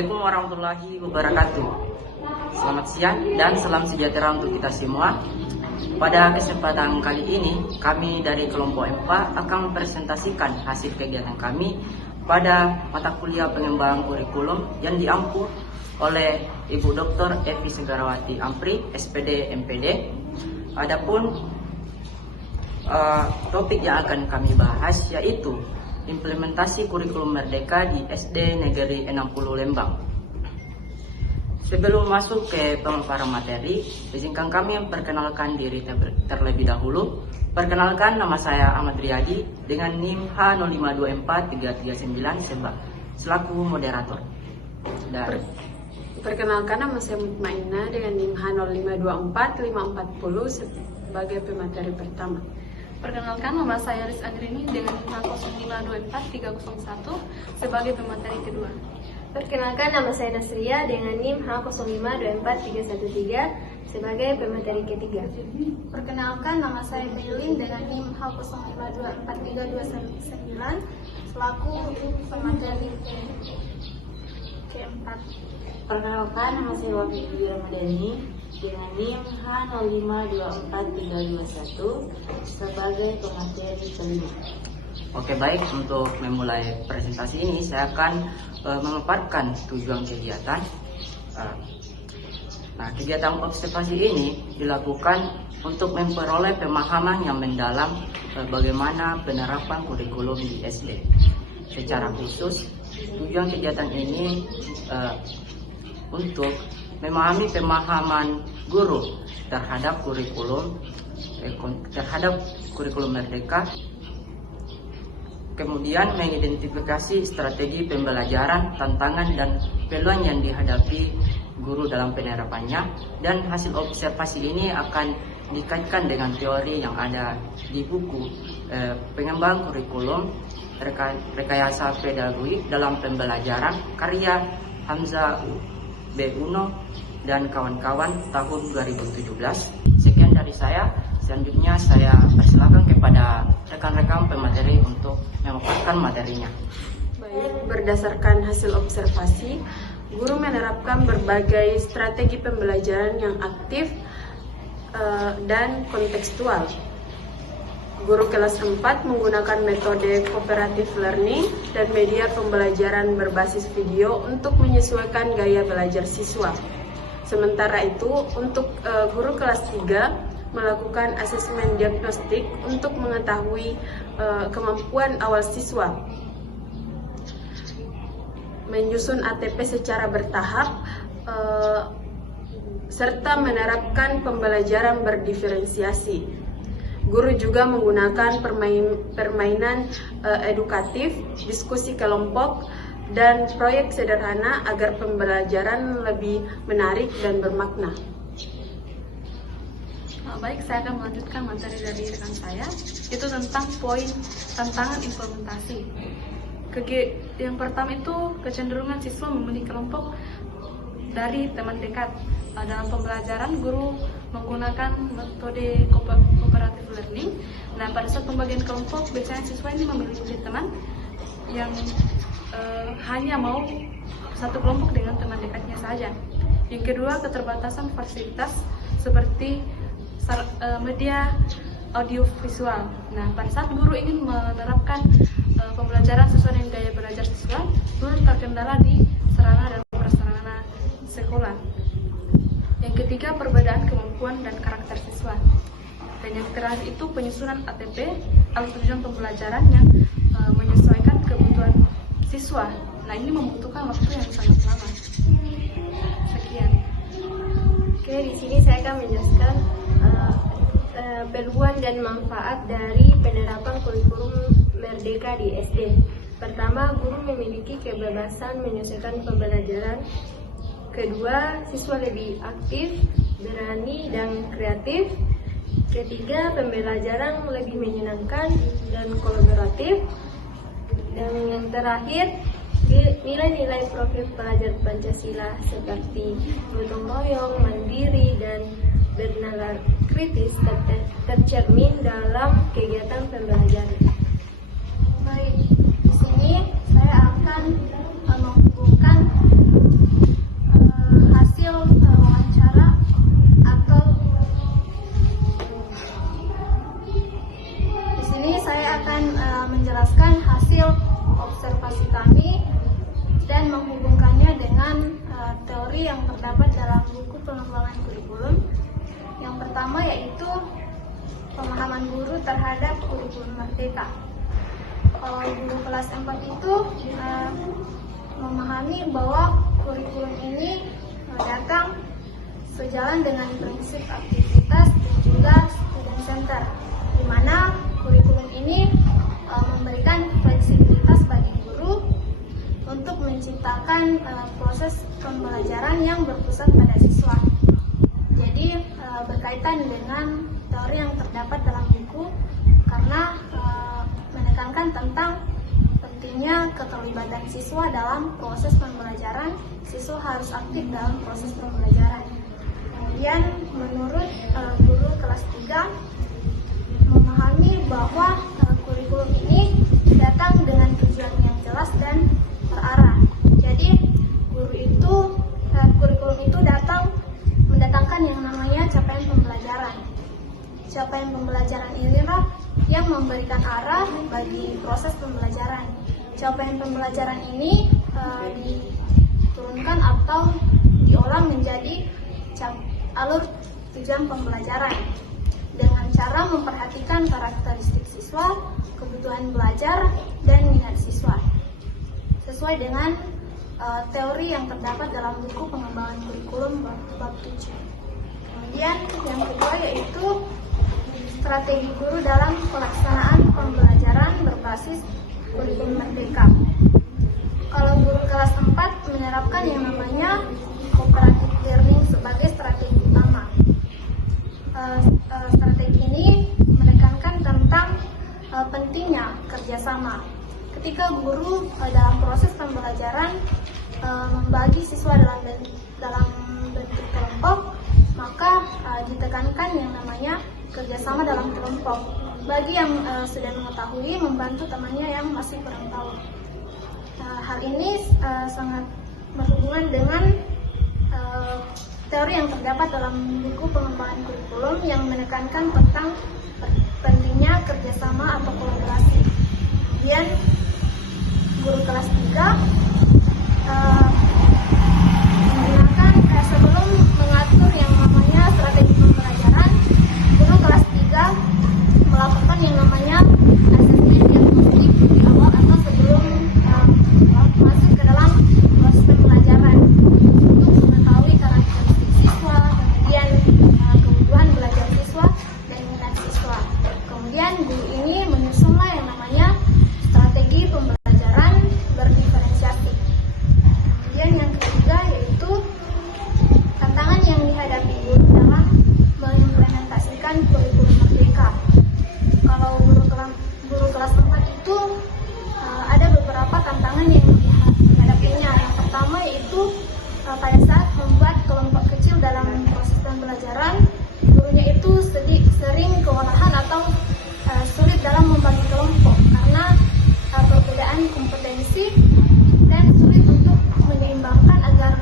Assalamualaikum warahmatullahi wabarakatuh. Selamat siang dan salam sejahtera untuk kita semua. Pada kesempatan kali ini, kami dari kelompok EMPA akan mempresentasikan hasil kegiatan kami pada mata kuliah pengembangan kurikulum yang diampu oleh Ibu Dr. Evi Segawati Ampri, SPD MPD. Adapun topik yang akan kami bahas yaitu implementasi kurikulum Merdeka di SD Negeri 60 Lembang. Sebelum masuk ke pemaparan materi, izinkan kami memperkenalkan diri terlebih dahulu. Perkenalkan, nama saya Ahmad Riyadi dengan NIM H0524339 selaku moderator. Dan perkenalkan, nama saya Mutmainah dengan NIM H0524540 sebagai pemateri pertama. Perkenalkan, nama saya Riz Andrini dengan NIM H0524301 sebagai pemateri kedua. Perkenalkan, nama saya Nasria dengan NIM H0524313 sebagai pemateri ketiga. Perkenalkan, nama saya Bailin dengan NIM H0524329 selaku pemateri keempat. Perkenalkan, nama saya Wafi Ramadhani dengan NIM H0524321 sebagai pemateri kelima. Oke, baik, untuk memulai presentasi ini saya akan memaparkan tujuan kegiatan. Kegiatan observasi ini dilakukan untuk memperoleh pemahaman yang mendalam bagaimana penerapan kurikulum di SD. Secara khusus, tujuan kegiatan ini untuk memahami pemahaman guru terhadap kurikulum Merdeka, kemudian mengidentifikasi strategi pembelajaran, tantangan dan peluang yang dihadapi guru dalam penerapannya, dan hasil observasi ini akan dikaitkan dengan teori yang ada di buku pengembangan kurikulum rekayasa pedagogi dalam pembelajaran karya Hamzah B. Uno dan kawan-kawan tahun 2017. Sekian dari saya. Selanjutnya saya persilakan kepada rekan-rekan pemateri untuk memaparkan materinya. Baik, berdasarkan hasil observasi, guru menerapkan berbagai strategi pembelajaran yang aktif dan kontekstual. Guru kelas 4 menggunakan metode cooperative learning dan media pembelajaran berbasis video untuk menyesuaikan gaya belajar siswa. Sementara itu, untuk guru kelas 3 melakukan asesmen diagnostik untuk mengetahui kemampuan awal siswa, menyusun ATP secara bertahap, serta menerapkan pembelajaran berdiferensiasi. Guru juga menggunakan permainan edukatif, diskusi kelompok, dan proyek sederhana agar pembelajaran lebih menarik dan bermakna. Baik, saya akan melanjutkan materi dari rekan saya, itu tentang poin tantangan implementasi. Yang pertama itu kecenderungan siswa memilih kelompok dari teman dekat. Dalam pembelajaran, guru menggunakan metode cooperative learning. Nah, pada saat pembagian kelompok, biasanya siswa ini memilih teman yang hanya mau satu kelompok dengan teman dekatnya saja. Yang kedua, keterbatasan fasilitas seperti media audiovisual. Nah, pada saat guru ingin menerapkan pembelajaran sesuai dengan gaya belajar siswa, guru terkendala di sarana dan prasarana sekolah. Yang ketiga, perbedaan kemampuan dan karakter siswa. Dan yang terakhir itu penyusunan ATP atau tujuan pembelajaran yang menyesuaikan kebutuhan siswa. Nah, ini membutuhkan waktu yang sangat lama. Sekian. Oke, di sini saya akan menjelaskan peluang dan manfaat dari penerapan kurikulum Merdeka di SD. Pertama, guru memiliki kebebasan menyesuaikan pembelajaran. Kedua, siswa lebih aktif, berani, dan kreatif. Ketiga, pembelajaran lebih menyenangkan dan kolaboratif. Dan yang terakhir, nilai-nilai profil pelajar Pancasila seperti gotong royong, mandiri, dan bernalar kritis tercermin dalam kegiatan pembelajaran. Baik, di sini saya akan menghubungkan terhadap kurikulum merdeka. Kalau guru kelas 4 itu memahami bahwa kurikulum ini datang sejalan dengan prinsip aktivitas dan juga student center, di mana kurikulum ini memberikan fleksibilitas bagi guru untuk menciptakan proses pembelajaran yang berpusat pada siswa. Jadi berkaitan dengan teori yang terdapat dalam buku, karena menekankan tentang pentingnya keterlibatan siswa dalam proses pembelajaran. Siswa harus aktif dalam proses pembelajaran. Kemudian menurut guru kelas 3 memahami bahwa kurikulum ini datang dengan tujuan yang jelas dan terarah. Jadi kurikulum itu mendatangkan yang namanya capaian pembelajaran. Capaian pembelajaran inilah yang memberikan arah bagi proses pembelajaran. Capaian pembelajaran ini diturunkan atau diolah menjadi alur tujuan pembelajaran dengan cara memperhatikan karakteristik siswa, kebutuhan belajar, dan minat siswa sesuai dengan teori yang terdapat dalam buku pengembangan kurikulum bab 7. Kemudian yang kedua yaitu strategi guru dalam pelaksanaan pembelajaran berbasis kurikulum merdeka. Kalau guru kelas 4 menerapkan yang namanya cooperative learning sebagai strategi utama. Strategi ini menekankan tentang pentingnya kerjasama. Ketika guru dalam proses pembelajaran membagi siswa dalam bentuk kelompok, maka ditekankan yang namanya kerjasama dalam kelompok. Bagi yang sudah mengetahui, membantu temannya yang masih kurang tahu. Hal ini sangat berhubungan dengan teori yang terdapat dalam buku pengembangan kurikulum yang menekankan tentang pentingnya kerjasama atau kolaborasi. Kemudian guru kelas 3 menggunakan sebelum mengatur yang namanya strategi pembelajaran, guru kelas 3 melakukan yang namanya asesmen diagnostik di awal atau sebelum masuk ke dalam proses pembelajaran untuk mengetahui karakteristik siswa, kemudian kebutuhan belajar siswa dan minat siswa. Kemudian guru ini menyusunlah yang namanya strategi pembelajaran berdiferensiasi. Kemudian yang ketiga yaitu tantangan yang dihadapi guru dalam mengimplementasikan kurikulum merdeka. Kalau guru kelas 4 itu ada beberapa tantangan yang dihadapinya. Yang pertama yaitu pada saat membuat kelompok kecil dalam proses pembelajaran, gurunya itu sering kewalahan atau sulit dalam membagi kelompok karena perbedaan kompetensi dan sulit untuk menyeimbangkan agar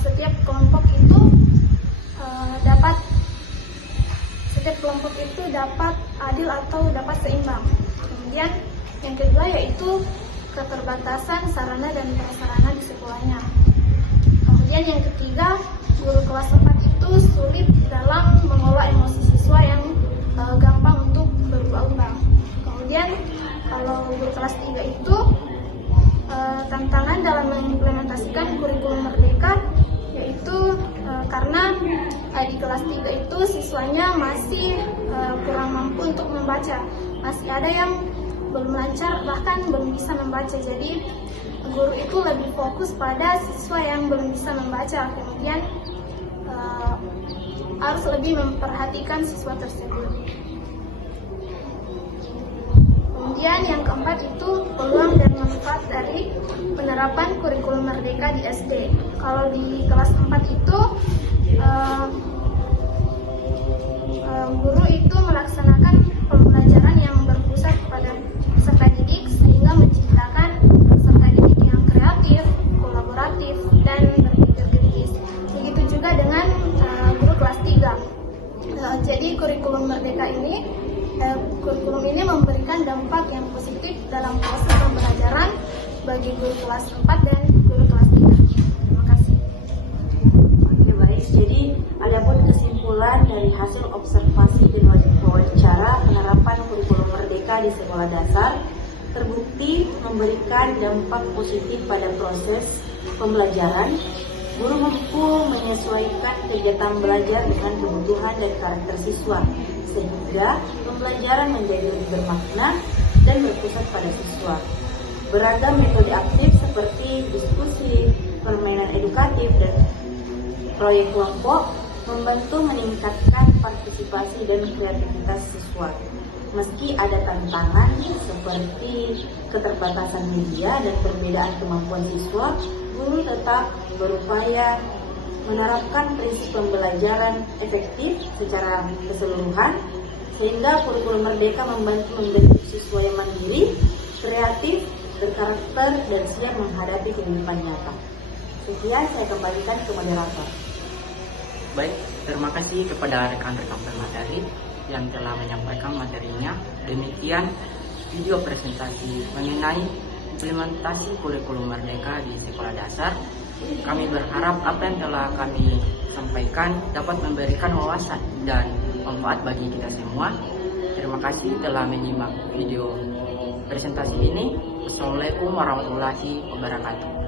setiap kelompok itu dapat adil atau dapat seimbang. Kemudian yang kedua yaitu keterbatasan sarana dan prasarana di sekolahnya. Kemudian yang ketiga, guru kelas 4 itu sulit dalam mengolah emosi siswa yang gampang untuk berubah-ubah. Kemudian kalau guru kelas 3 itu tantangan dalam mengimplementasikan kurikulum merdeka yaitu karena di kelas 3 itu siswanya masih kurang mampu untuk membaca. Masih ada yang belum lancar, bahkan belum bisa membaca. Jadi guru itu lebih fokus pada siswa yang belum bisa membaca. Kemudian harus lebih memperhatikan siswa tersebut. Kemudian yang keempat itu peluang dan manfaat dari penerapan kurikulum merdeka di SD. Kalau di kelas 4 itu guru itu melaksanakan pembelajaran yang berpusat pada peserta didik sehingga menciptakan peserta didik yang kreatif, kolaboratif, dan berpikir kritis. Begitu juga dengan guru kelas 3. Jadi kurikulum merdeka ini memberikan dampak yang positif dalam proses pembelajaran bagi guru kelas 4 dan guru kelas 3. Terima kasih. Oke, baik. Jadi adapun kesimpulan dari hasil observasi dan wawancara penerapan kurikulum Merdeka di sekolah dasar terbukti memberikan dampak positif pada proses pembelajaran. Guru mampu menyesuaikan kegiatan belajar dengan kebutuhan dan karakter siswa, sehingga pembelajaran menjadi lebih bermakna dan berpusat pada siswa. Beragam metode aktif seperti diskusi, permainan edukatif, dan proyek kelompok membantu meningkatkan partisipasi dan kreativitas siswa. Meski ada tantangan seperti keterbatasan media dan perbedaan kemampuan siswa, guru tetap berupaya menerapkan prinsip pembelajaran efektif secara keseluruhan, sehingga kurikulum Merdeka membantu membentuk siswa yang mandiri, kreatif, berkarakter, dan siap menghadapi kehidupan nyata. Sekian, saya kembalikan ke moderator. Baik, terima kasih kepada rekan-rekan pemateri yang telah menyampaikan materinya. Demikian video presentasi mengenai implementasi kurikulum Merdeka di sekolah dasar. Kami berharap apa yang telah kami sampaikan dapat memberikan wawasan dan manfaat bagi kita semua. Terima kasih telah menyimak video presentasi ini. Wassalamualaikum warahmatullahi wabarakatuh.